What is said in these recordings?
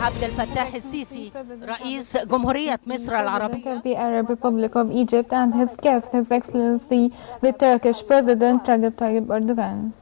عبد الفتاح السيسي رئيس جمهورية مصر العربية of the Arab Republic of Egypt and his guest, His Excellency the Turkish President Recep Tayyip Erdoğan.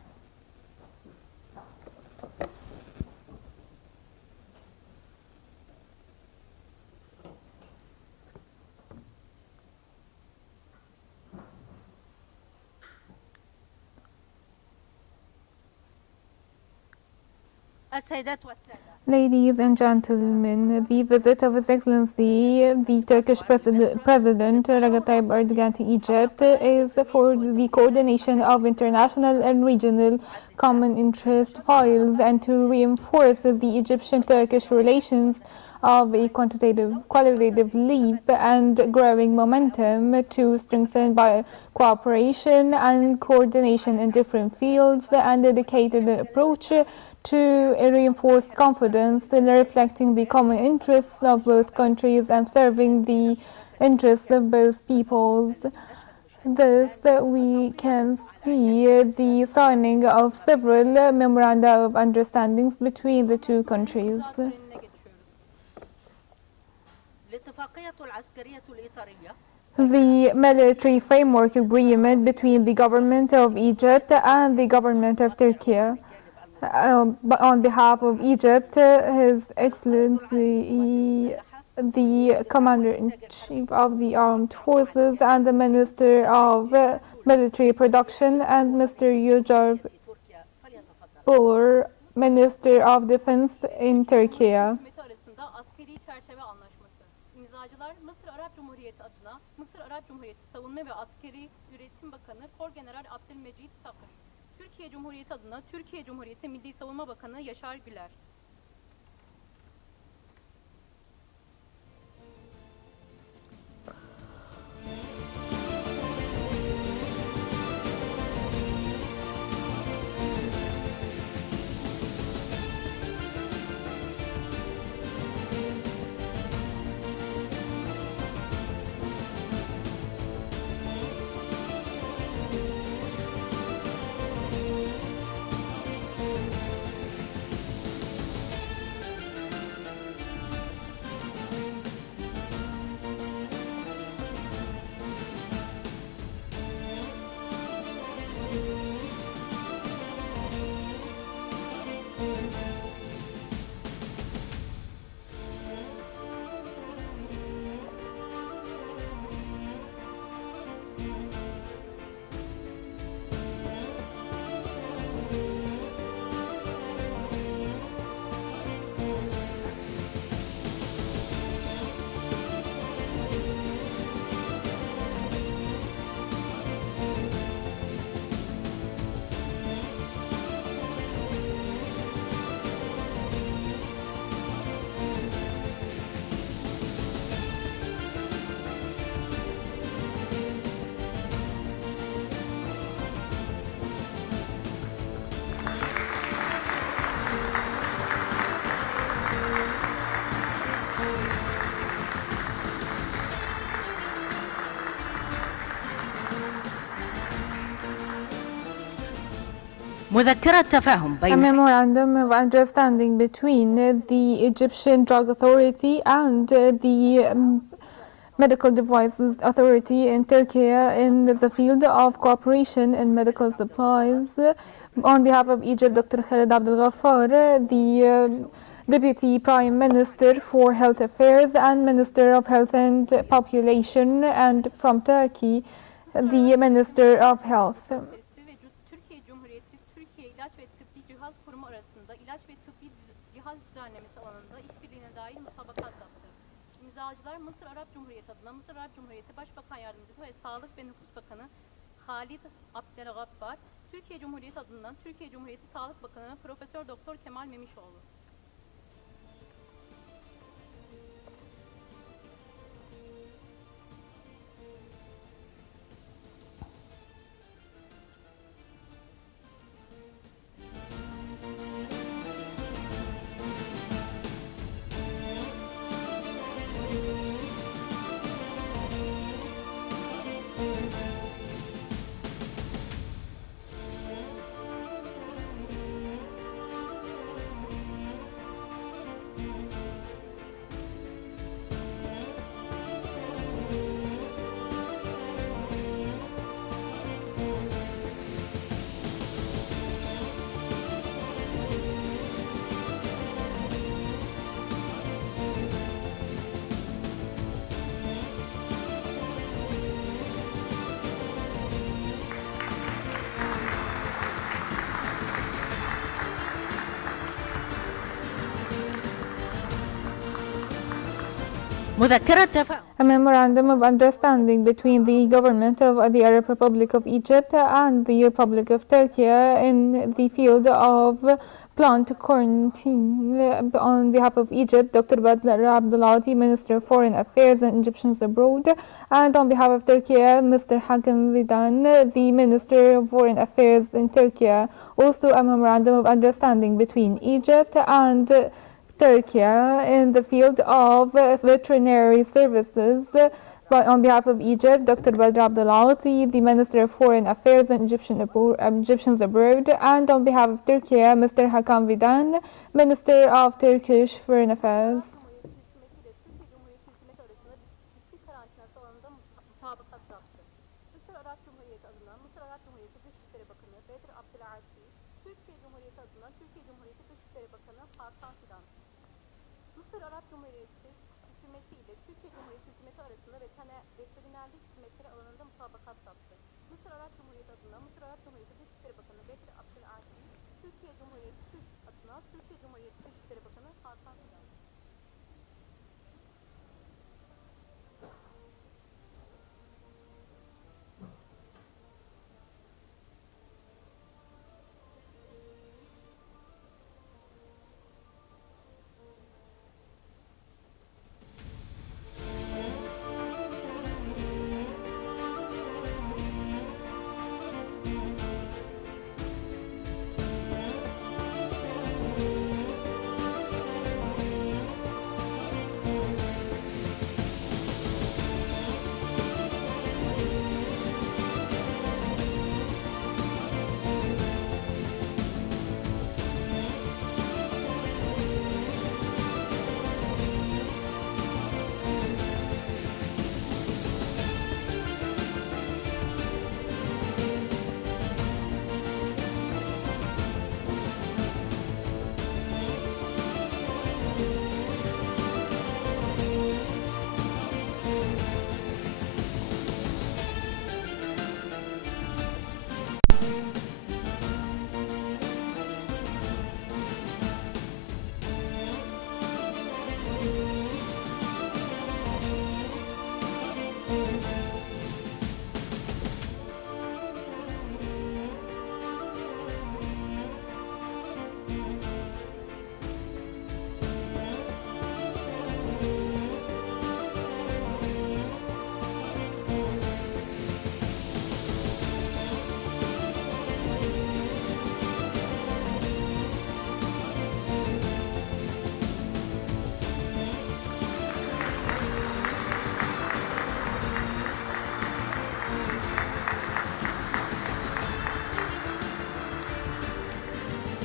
Ladies and gentlemen, the visit of His Excellency, the Turkish President Recep Tayyip Erdoğan to Egypt is for the coordination of international and regional common interest files and to reinforce the Egyptian-Turkish relations of a qualitative leap and growing momentum to strengthen by cooperation and coordination in different fields and a dedicated approach to reinforce confidence in reflecting the common interests of both countries and serving the interests of both peoples. Thus, we can see the signing of several memoranda of understandings between the two countries. The military framework agreement between the government of Egypt and the government of Turkey. On behalf of Egypt, His Excellency the Commander-in-Chief of the Armed Forces and the Minister of Military Production and Mr. Yücel Bor, Minister of Defense in Turkey. Türkiye Cumhuriyeti adına Türkiye Cumhuriyeti Milli Savunma Bakanı Yaşar Güler. A memorandum of understanding between the Egyptian Drug Authority and the Medical Devices Authority in Turkey in the field of cooperation in medical supplies. On behalf of Egypt, Dr. Khaled Abdel-Ghaffar, the Deputy Prime Minister for Health Affairs and Minister of Health and Population, and from Turkey, the Minister of Health. Mısır Arap Cumhuriyeti adına Mısır Arap Cumhuriyeti Başbakan Yardımcısı ve Sağlık ve Nüfus Bakanı Halid Abdelgaffar, Türkiye Cumhuriyeti adından Türkiye Cumhuriyeti Sağlık Bakanı Profesör Doktor Kemal Memişoğlu. مذكرة تفاهم A memorandum of understanding between the government of the Arab Republic of Egypt and the Republic of Turkey in the field of plant quarantine. On behalf of Egypt, Dr. Badr Abdulati, Minister of Foreign Affairs and Egyptians Abroad, and on behalf of Turkey, Mr. Hakan Fidan, the Minister of Foreign Affairs in Turkey. Also a memorandum of understanding between Egypt and Turkey in the field of veterinary services. But on behalf of Egypt, Dr. Badr Abdulati, the Minister of Foreign Affairs and Egyptians Abroad, and on behalf of Turkey, Mr. Hakan Fidan, Minister of Turkish Foreign Affairs. Mısır Arap Cumhuriyeti hükümeti ile Türkiye Cumhuriyeti hükümeti arasında veterinerlik hizmetleri alanında mutabakat yaptı. Mısır Arap Cumhuriyeti adına Mısır Arap Cumhuriyeti Dışişleri Bakanı Bedri Abdülati, Türkiye Cumhuriyeti adına Türkiye Cumhuriyeti Dışişleri Bakanı Hakan Fidan.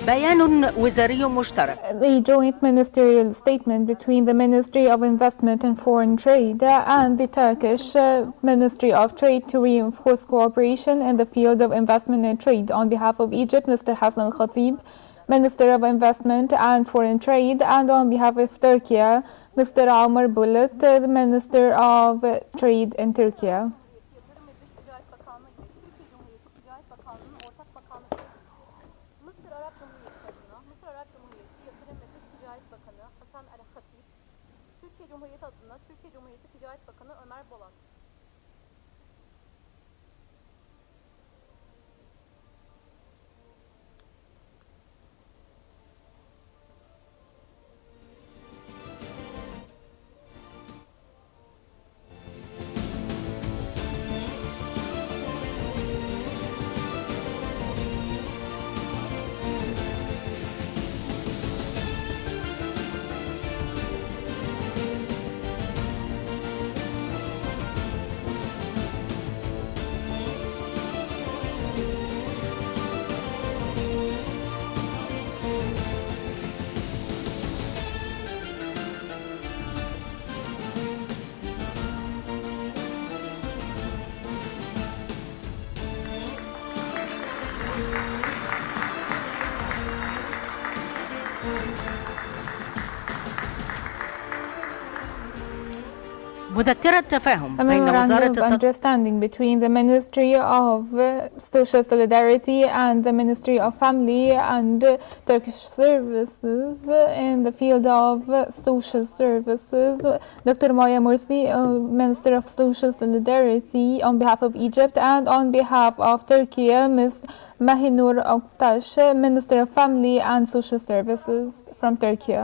بيان وزاري مشترك. The joint ministerial statement between the Ministry of Investment and Foreign Trade and the Turkish Ministry of Trade to reinforce cooperation in the field of investment and trade. On behalf of Egypt, Mr. Hassan Al-Khatib, Minister of Investment and Foreign Trade, and on behalf of Turkey, Mr. Omar Bullet, the Minister of Trade in Turkey. Türkiye Cumhuriyeti adına Türkiye Cumhuriyeti Ticaret Bakanı Ömer Bolat. مذكرة تفاهم A بين وزارة memorandum of understanding between the Ministry of Social Solidarity and the Ministry of Family and Turkish Services in the field of social services. Dr. Maya Mursi, Minister of Social Solidarity on behalf of Egypt, and on behalf of Turkey, Ms. Mahinur Oktash, Minister of Family and Social Services from Turkey.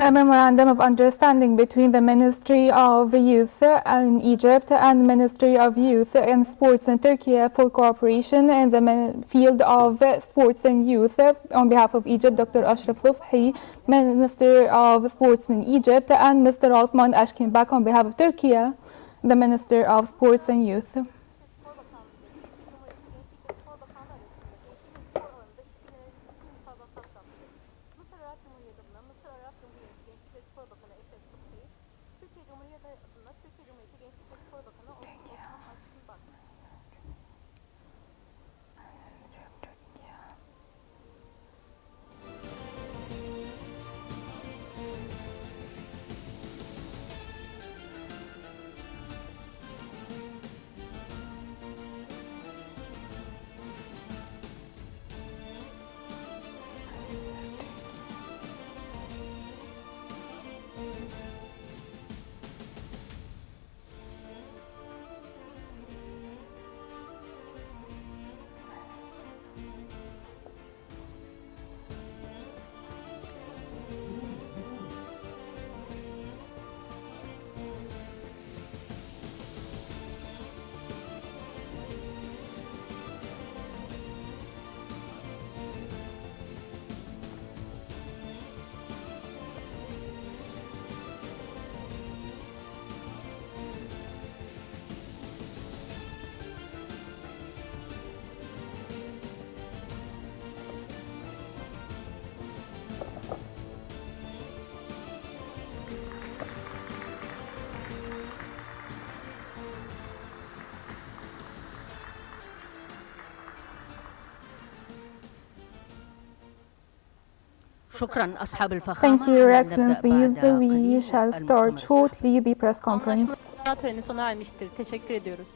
A memorandum of understanding between the Ministry of Youth in Egypt and the Ministry of Youth and Sports in Turkey for cooperation in the field of sports and youth. On behalf of Egypt, Dr. Ashraf Subhi, Minister of Sports in Egypt, and Mr. Osman Ashkinbak on behalf of Turkey, the Minister of Sports and Youth. Thank you, Your Excellencies. We shall start shortly the press conference. Töreni sona ermiştir. Teşekkür ediyoruz.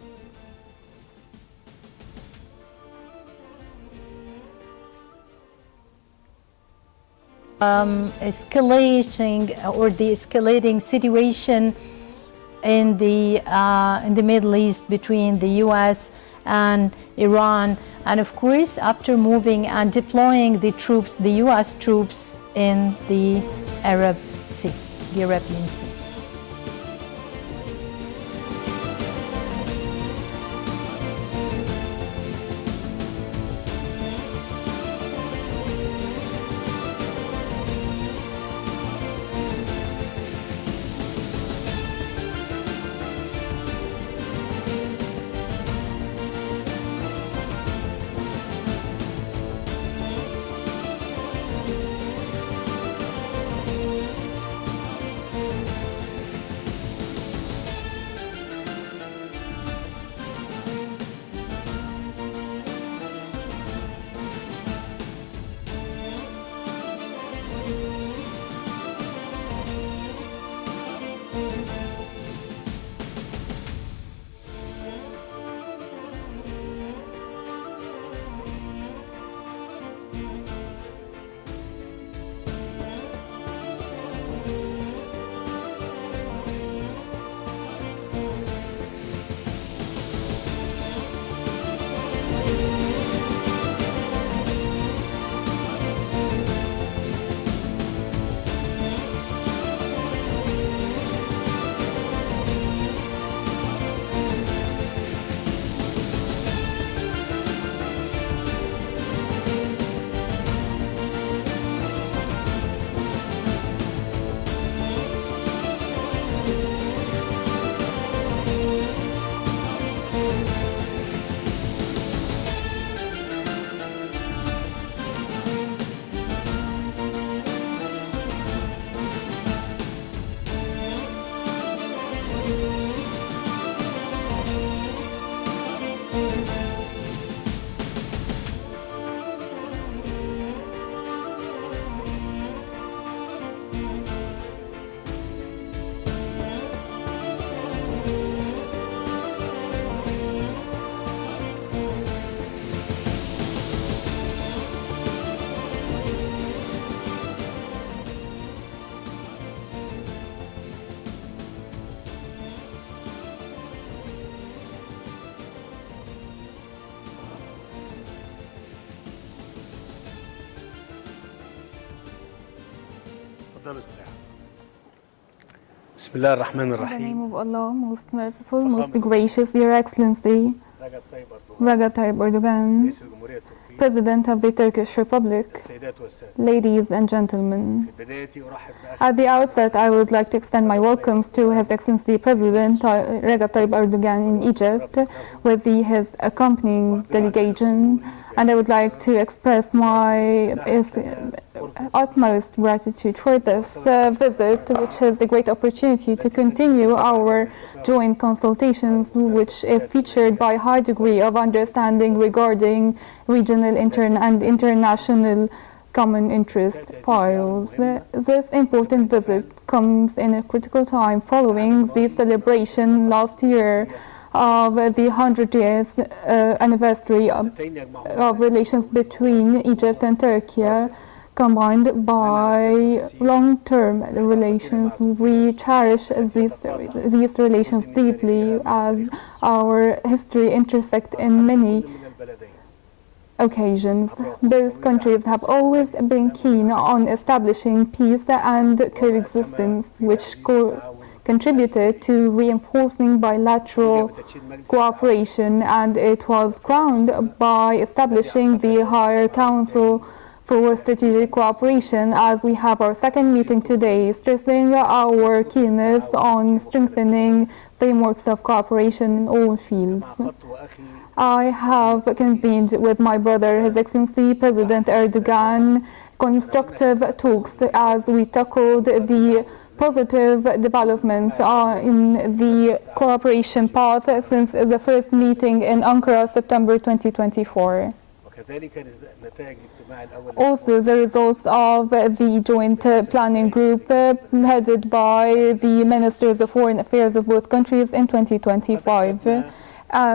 Escalating or the escalating situation in the Middle East between the U.S. and Iran, and of course after moving and deploying the troops, the U.S. troops in the Arab Sea, the Arabian Sea. بسم الله الرحمن In the الرحيم. name of Allah, most merciful, most gracious, Your Excellency, Recep Tayyip Erdoğan, President of the Turkish Republic, ladies and gentlemen. At the outset, I would like to extend my welcomes to His Excellency President Recep Tayyip Erdoğan in Egypt with his accompanying delegation, and I would like to express my utmost gratitude for this visit, which is a great opportunity to continue our joint consultations, which is featured by a high degree of understanding regarding regional and international common interest files. This important visit comes in a critical time following the celebration last year of the 100 years anniversary of relations between Egypt and Turkey, combined by long-term relations. We cherish these relations deeply, as our history intersects in many occasions. Both countries have always been keen on establishing peace and coexistence, which contributed to reinforcing bilateral cooperation, and it was crowned by establishing the Higher Council for Strategic Cooperation, as we have our second meeting today, stressing our keenness on strengthening frameworks of cooperation in all fields. I have convened with my brother, His Excellency President Erdoğan, constructive talks as we tackled the positive developments in the cooperation path since the first meeting in Ankara, September 2024. Also, the results of the joint planning group headed by the Ministers of Foreign Affairs of both countries in 2025.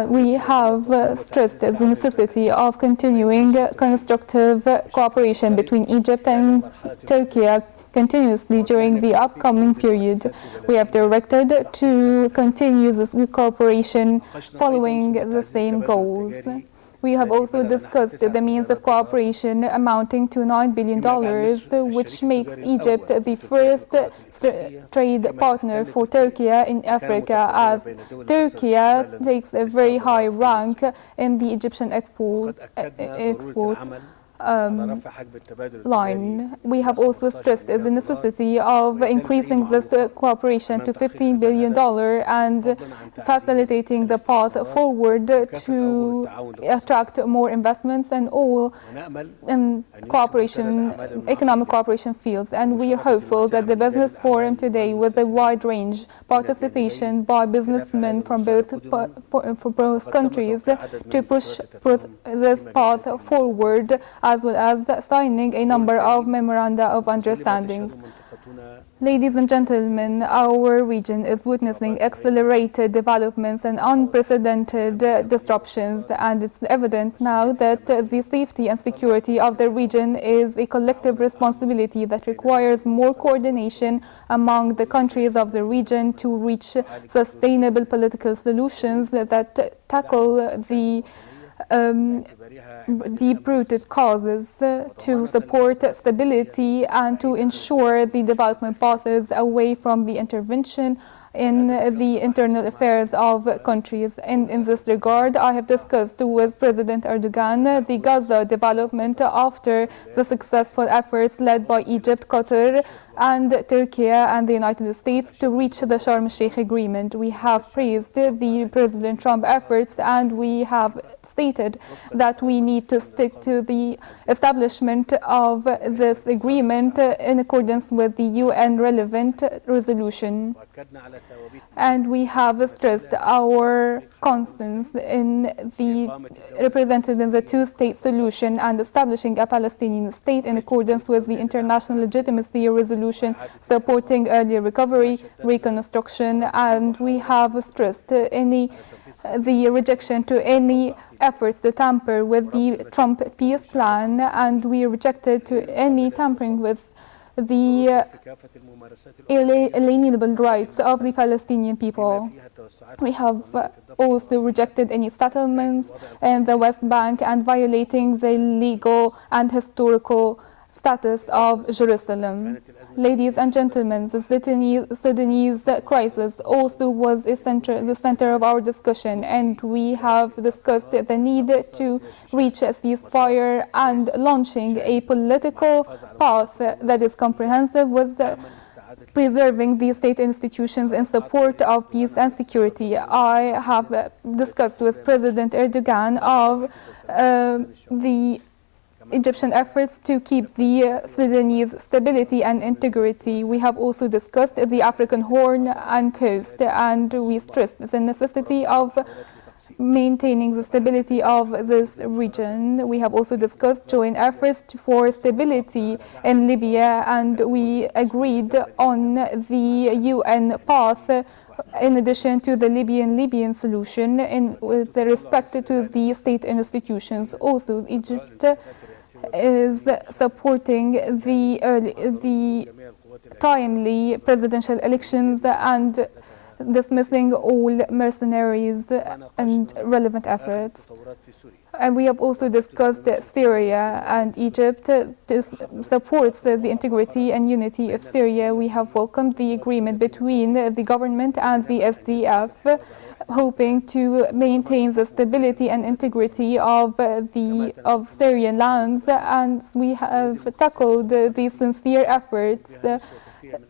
We have stressed the necessity of continuing constructive cooperation between Egypt and Turkey continuously during the upcoming period. We have directed to continue this cooperation following the same goals. We have also discussed the means of cooperation amounting to $9 billion, which makes Egypt the first trade partner for Turkey in Africa, as Turkey takes a very high rank in the Egyptian exports line. We have also stressed the necessity of increasing this cooperation to $15 billion and facilitating the path forward to attract more investments in all economic cooperation fields. And we are hopeful that the business forum today, with a wide range participation by businessmen from both countries, to push this path forward, as well as signing a number of memoranda of understandings. Ladies and gentlemen, our region is witnessing accelerated developments and unprecedented disruptions, and it's evident now that the safety and security of the region is a collective responsibility that requires more coordination among the countries of the region to reach sustainable political solutions that tackle the deep-rooted causes, to support stability and to ensure the development paths away from the intervention in the internal affairs of countries. And in this regard, I have discussed with President Erdoğan the Gaza development after the successful efforts led by Egypt, Qatar, and Turkey and the United States to reach the Sharm el-Sheikh agreement. We have praised the President Trump efforts, and we have stated that we need to stick to the establishment of this agreement in accordance with the UN relevant resolution. And we have stressed our constance in the represented in the two-state solution and establishing a Palestinian state in accordance with the international legitimacy resolution supporting early recovery, reconstruction, and we have stressed the rejection to any efforts to tamper with the Trump peace plan, and we rejected to any tampering with the inalienable rights of the Palestinian people. We have also rejected any settlements in the West Bank and violating the legal and historical status of Jerusalem. Ladies and gentlemen, the Sudanese crisis also was the center of our discussion, and we have discussed the need to reach a ceasefire and launching a political path that is comprehensive with preserving the state institutions in support of peace and security. I have discussed with President Erdoğan of the Egyptian efforts to keep the Sudanese stability and integrity. We have also discussed the African Horn and Coast, and we stressed the necessity of maintaining the stability of this region. We have also discussed joint efforts for stability in Libya, and we agreed on the UN path in addition to the Libyan solution with respect to the state institutions. Also, Egypt is supporting the timely presidential elections and dismissing all mercenaries and relevant efforts. And we have also discussed Syria, and Egypt supports the integrity and unity of Syria. We have welcomed the agreement between the government and the SDF, hoping to maintain the stability and integrity of Syrian lands, and we have tackled the sincere efforts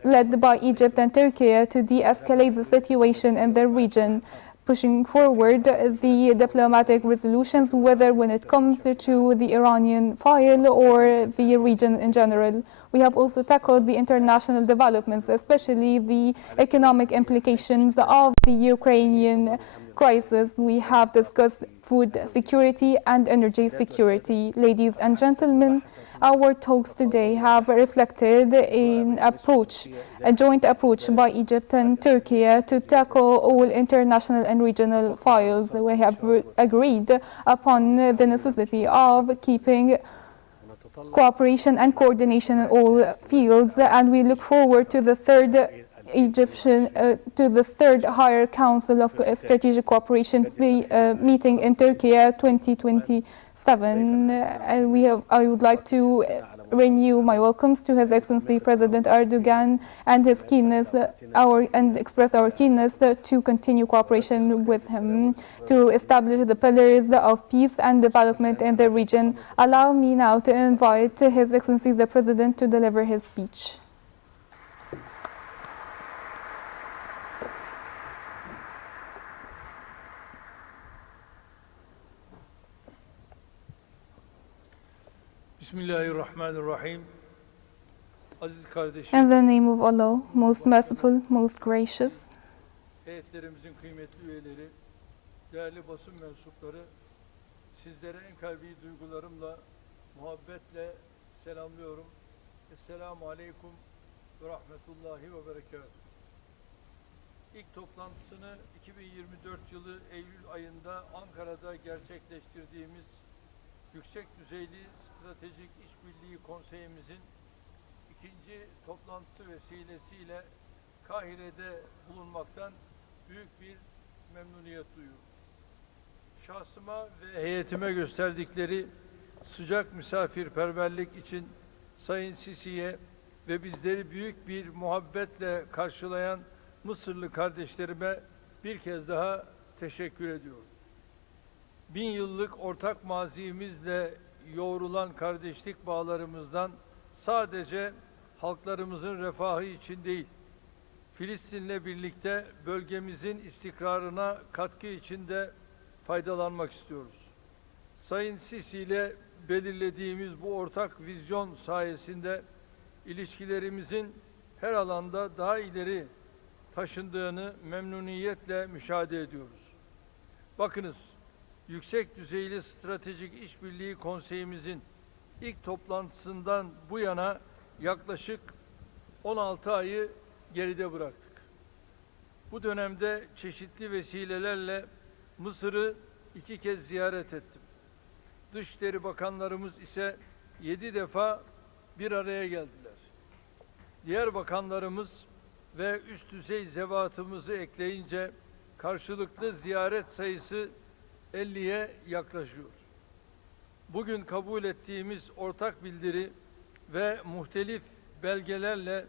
led by Egypt and Turkey to de-escalate the situation in the region, pushing forward the diplomatic resolutions, whether when it comes to the Iranian file or the region in general. We have also tackled the international developments, especially the economic implications of the Ukrainian crisis. We have discussed food security and energy security. Ladies and gentlemen, our talks today have reflected a joint approach by Egypt and Turkey to tackle all international and regional files. We have agreed upon the necessity of keeping cooperation and coordination in all fields, and we look forward to the third Higher Council of Strategic Cooperation meeting in Turkey 2027. And I would like to renew my welcomes to His Excellency President Erdoğan and his keenness, express our keenness to continue cooperation with him to establish the pillars of peace and development in the region. Allow me now to invite His Excellency the President to deliver his speech. Bismillahirrahmanirrahim. Aziz kardeşim, In the name of Allah, most merciful, most gracious, heyetlerimizin kıymetli üyeleri, değerli basın mensupları, sizlere en kalbi duygularımla, muhabbetle selamlıyorum. Esselamu Aleyküm ve Rahmetullahi ve Berekatuhu. İlk toplantısını 2024 yılı Eylül ayında Ankara'da gerçekleştirdiğimiz Yüksek Düzeyli Stratejik İşbirliği Konseyimizin ikinci toplantısı vesilesiyle Kahire'de bulunmaktan büyük bir memnuniyet duyuyorum. Şahsıma ve heyetime gösterdikleri sıcak misafirperverlik için Sayın Sisi'ye ve bizleri büyük bir muhabbetle karşılayan Mısırlı kardeşlerime bir kez daha teşekkür ediyorum. 1000 yıllık ortak mazimizle yoğrulan kardeşlik bağlarımızdan sadece halklarımızın refahı için değil, Filistin'le birlikte bölgemizin istikrarına katkı için de faydalanmak istiyoruz. Sayın Sisi ile belirlediğimiz bu ortak vizyon sayesinde ilişkilerimizin her alanda daha ileri taşındığını memnuniyetle müşahede ediyoruz. Bakınız, Yüksek Düzeyli Stratejik İşbirliği Konseyimizin ilk toplantısından bu yana yaklaşık 16 ayı geride bıraktık. Bu dönemde çeşitli vesilelerle Mısır'ı 2 kez ziyaret ettim. Dışişleri Bakanlarımız ise 7 defa bir araya geldiler. Diğer bakanlarımız ve üst düzey zevatımızı ekleyince karşılıklı ziyaret sayısı 50'ye yaklaşıyor. Bugün kabul ettiğimiz ortak bildiri ve muhtelif belgelerle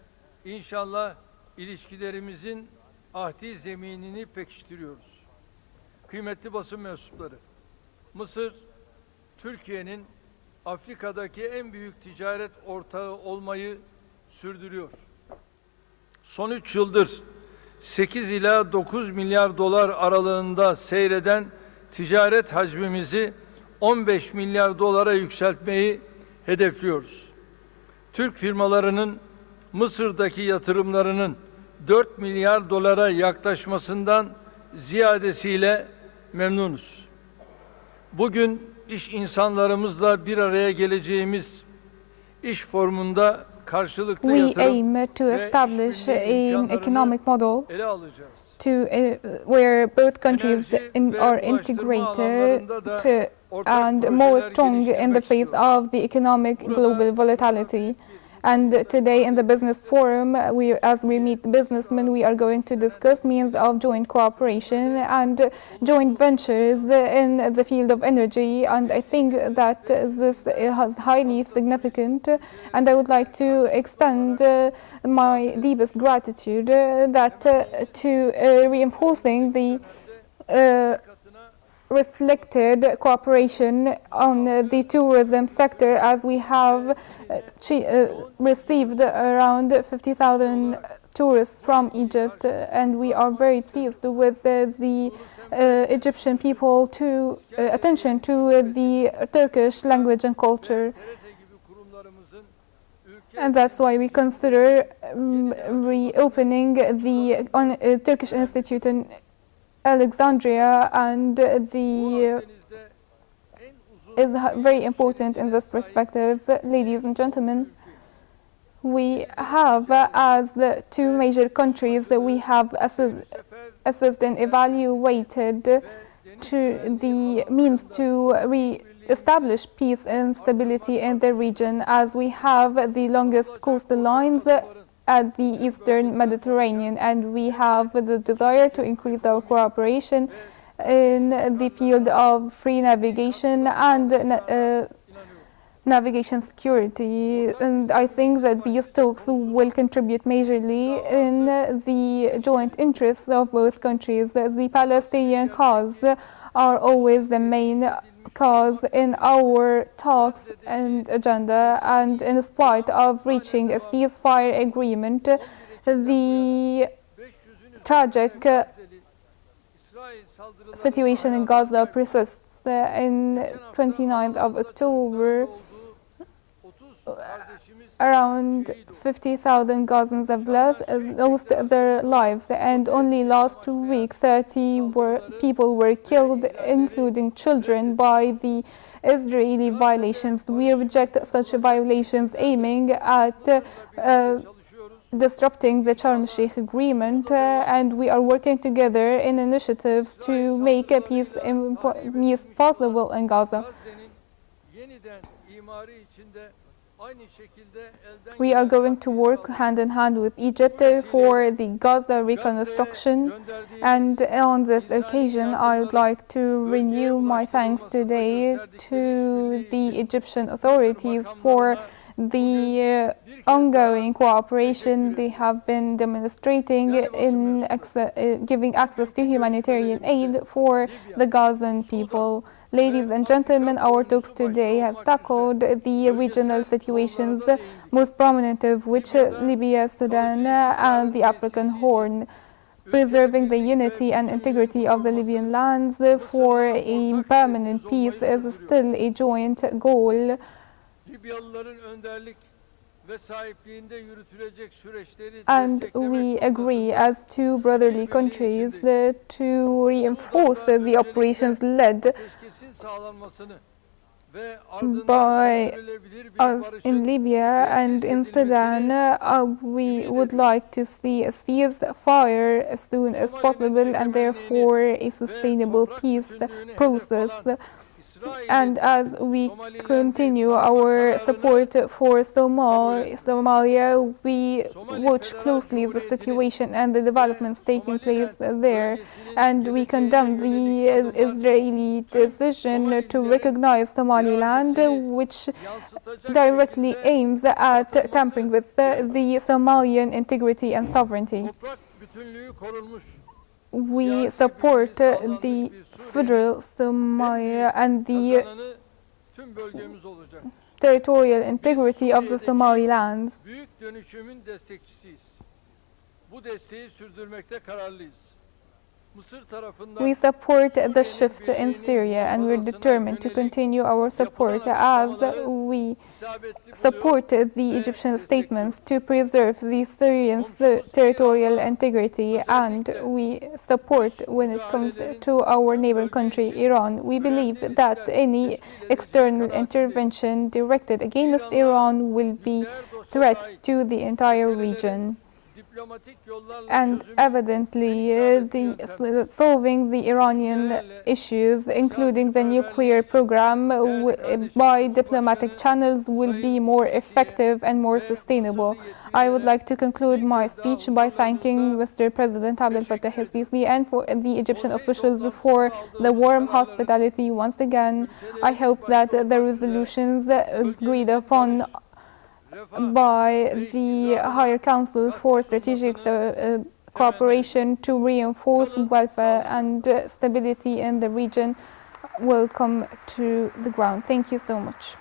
İnşallah ilişkilerimizin ahdi zeminini pekiştiriyoruz. Kıymetli basın mensupları, Mısır, Türkiye'nin Afrika'daki en büyük ticaret ortağı olmayı sürdürüyor. Son 3 yıldır 8 ila 9 milyar dolar aralığında seyreden ticaret hacmimizi 15 milyar dolara yükseltmeyi hedefliyoruz. Türk firmalarının Mısır'daki yatırımlarının 4 milyar dolara yaklaşmasından ziyadesiyle memnunuz. Bugün iş insanlarımızla bir araya geleceğimiz iş formunda karşılıklı We yatırım aim to ve establish işbirliği an imkanlarını economic model ele alacağız. where both countries Enerji ve are ulaştırma integrated alanlarında da to, and more strong in the face of the economic global volatility. And today in the business forum, as we meet businessmen, we are going to discuss means of joint cooperation and joint ventures in the field of energy. And I think that this is highly significant. And I would like to extend my deepest gratitude to reinforcing the reflected cooperation on the tourism sector, as we have received around 50,000 tourists from Egypt, and we are very pleased with the Egyptian people to attention to the Turkish language and culture. And that's why we consider reopening the Turkish Institute in Alexandria, and is very important in this perspective. Ladies and gentlemen, we have, as the two major countries that we have assessed and evaluated to the means to re-establish peace and stability in the region, as we have the longest coastal lines at the Eastern Mediterranean, and we have the desire to increase our cooperation in the field of free navigation and navigation security. And I think that these talks will contribute majorly in the joint interests of both countries. The Palestinian cause are always the main cause in our talks and agenda, and in spite of reaching a ceasefire agreement, the tragic situation in Gaza persists. In 29th of October, around 50,000 Gazans have lost their lives, and only last week 30 people were killed, including children, by the Israeli violations. We reject such violations aiming at disrupting the Sharm el-Sheikh agreement, and we are working together in initiatives to make a peace possible in Gaza. We are going to work hand in hand with Egypt for the Gaza reconstruction, and on this occasion I would like to renew my thanks today to the Egyptian authorities for the ongoing cooperation they have been demonstrating in giving access to humanitarian aid for the Gazan people. Ladies and gentlemen, our talks today have tackled the regional situations, most prominent of which Libya, Sudan, and the African Horn. Preserving the unity and integrity of the Libyan lands for a permanent peace is still a joint goal. And we agree as two brotherly countries to reinforce the operations led by us in Libya and in Sudan. We would like to see a ceasefire as soon as possible, and therefore a sustainable peace process. And as we continue our support for Somalia, we watch closely the situation and the developments taking place there, and we condemn the Israeli decision to recognize Somaliland, which directly aims at tampering with the Somalian integrity and sovereignty. We support the federal Somalia and the territorial integrity of the Somalilands. We support the shift in Syria, and we're determined to continue our support as we support the Egyptian statements to preserve the Syrian territorial integrity, and we support when it comes to our neighboring country, Iran. We believe that any external intervention directed against Iran will be threats to the entire region. And evidently, solving the Iranian issues, including the nuclear program, by diplomatic channels will be more effective and more sustainable. I would like to conclude my speech by thanking Mr. President Abdel Fattah el-Sisi and for the Egyptian officials for the warm hospitality once again. I hope that the resolutions agreed upon by the Higher Council for Strategic Cooperation to reinforce welfare and stability in the region will come to the ground. Thank you so much.